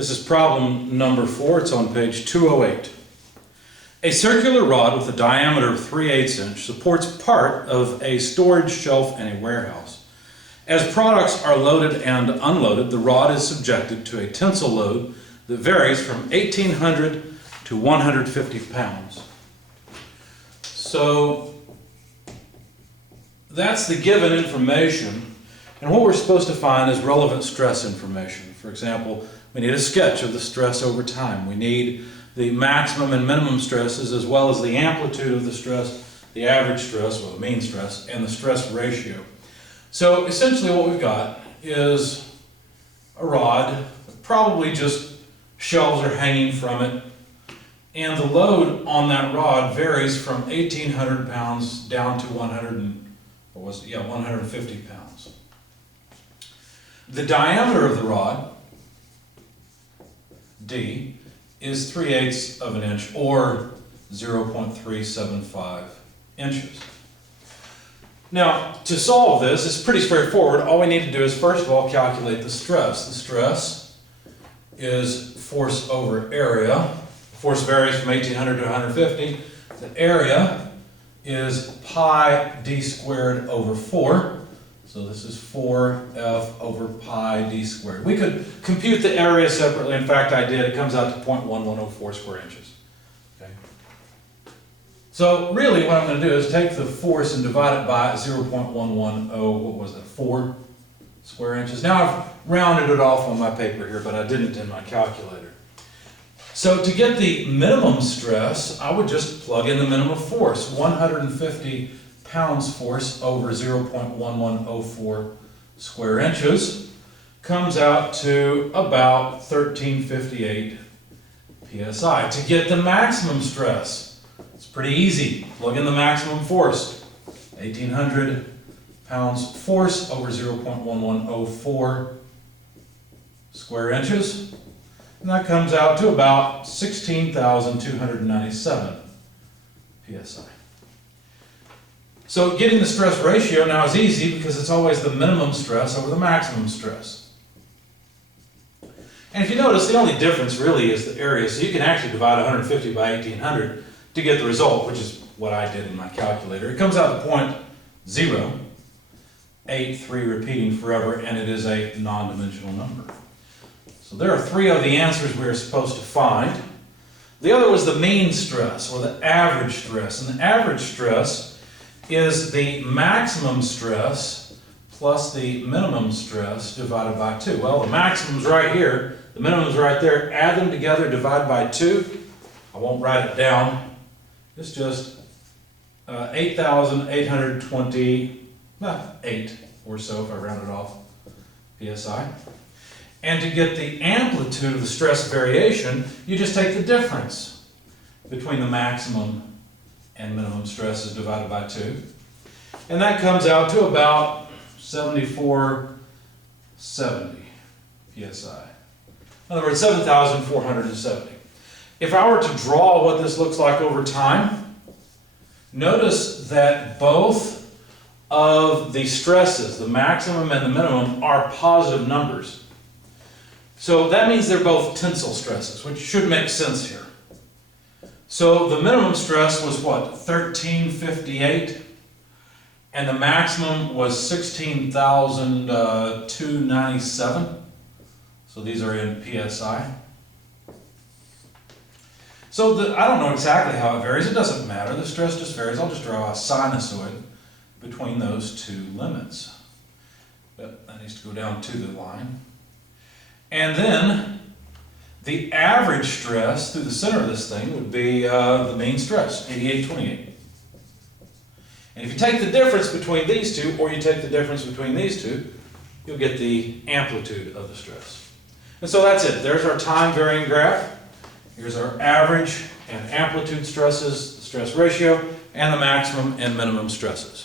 This is problem number 4. It's on page 208. A circular rod with a diameter of 3/8 inch supports part of a storage shelf in a warehouse. As products are loaded and unloaded, the rod is subjected to a tensile load that varies from 1,800 to 150 pounds. So that's the given information, and what we're supposed to find is relevant stress information. For example, we need a sketch of the stress over time. We need the maximum and minimum stresses, as well as the amplitude of the stress, the average stress, or the mean stress, and the stress ratio. So essentially what we've got is a rod, probably just shelves are hanging from it, and the load on that rod varies from 1,800 pounds down to 150 pounds. The diameter of the rod, D, is 3/8 of an inch, or 0.375 inches. Now, to solve this, it's pretty straightforward. All we need to do is, first of all, calculate the stress. The stress is force over area. Force varies from 1,800 to 150. The area is pi d squared over 4. So this is 4F over pi d squared. We could compute the area separately. In fact, I did. It comes out to 0.1104 square inches. Okay. So really what I'm going to do is take the force and divide it by 0.110, 4 square inches. Now I've rounded it off on my paper here, but I didn't in my calculator. So to get the minimum stress, I would just plug in the minimum force, 150 pounds force over 0.1104 square inches, comes out to about 1358 psi. To get the maximum stress, it's pretty easy. Plug in the maximum force, 1,800 pounds force over 0.1104 square inches, and that comes out to about 16,297 psi. So getting the stress ratio now is easy because it's always the minimum stress over the maximum stress. And if you notice, the only difference really is the area. So you can actually divide 150 by 1,800 to get the result, which is what I did in my calculator. It comes out to 0.083 repeating forever, and it is a non-dimensional number. So there are 3 of the answers we are supposed to find. The other was the mean stress, or the average stress. And the average stress is the maximum stress plus the minimum stress divided by 2. Well, the maximum's right here, the minimum's right there. Add them together, divide by 2. I won't write it down. It's just 8,828 or so, if I round it off, psi. And to get the amplitude of the stress variation, you just take the difference between the maximum and minimum stresses divided by 2. And that comes out to about 7,470 psi. In other words, 7,470. If I were to draw what this looks like over time, notice that both of the stresses, the maximum and the minimum, are positive numbers. So that means they're both tensile stresses, which should make sense here. So the minimum stress was what, 1358? And the maximum was 16,297. So these are in psi. So I don't know exactly how it varies. It doesn't matter. The stress just varies. I'll just draw a sinusoid between those 2 limits. But that needs to go down to the line. And then the average stress through the center of this thing would be the mean stress, 8828. And if you take the difference between these 2, or you take the difference between these 2, you'll get the amplitude of the stress. And so that's it. There's our time varying graph. Here's our average and amplitude stresses, the stress ratio, and the maximum and minimum stresses.